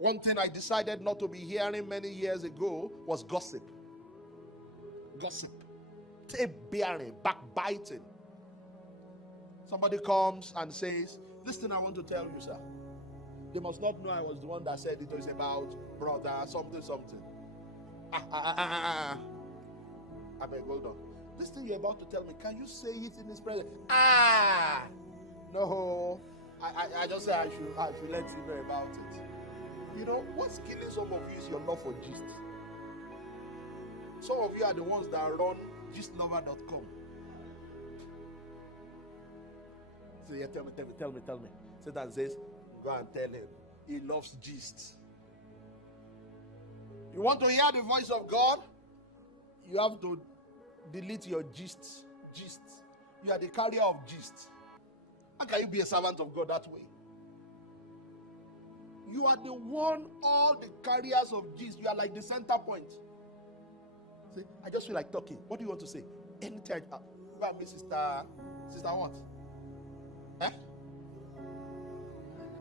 One thing I decided not to be hearing many years ago was gossip. Gossip. Tape-bearing, backbiting. Somebody comes and says, this thing I want to tell you, sir. They must not know I was the one that said it was about brother, something. I beg, hold on. This thing you're about to tell me, can you say it in his presence? No. I just say I should let you know about it. You know, what's killing some of you is your love for gist. Some of you are the ones that run gistlover.com. So yeah, tell me. Satan says, go and tell him. He loves gist. You want to hear the voice of God? You have to delete your gist. You are the carrier of gist. How can you be a servant of God that way? You are the one, all the carriers of gist. You are like the center point. See, I just feel like talking. What do you want to say? Anytime. Go and meet sister what?